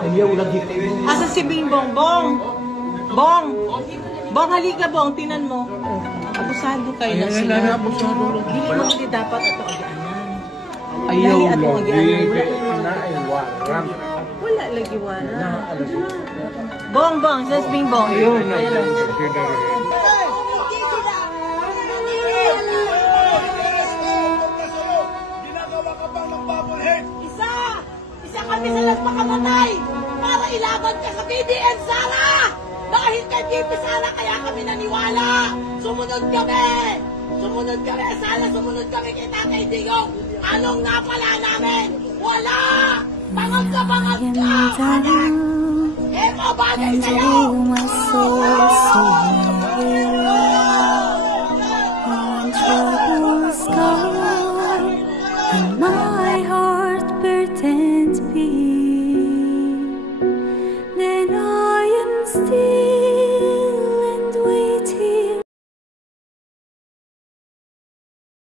Ayaw lagi. Asa si Bingbong? Bong! Bong! Bong, halika Bong, tinan mo. Abusado kayo na sila. Dili mo hindi dapat ato agianan. Ayaw Dali ato lagi. agianan. Wala lagi wala. Bong, Bong, sa Bingbong. Ayun. Isa kami sa nagpakamatay para ilaban ka sa BDN, Sara! Dahil kay BP Sara, kaya kami naniwala! Sumunod kami! Sumunod kami! Sana sumunod kami kay Tatay Digong! Anong napala namin? Wala! Bangag ka, bangag ka! Eh, mabagay sa'yo! My soul so when troubles come and my heart pretends peace.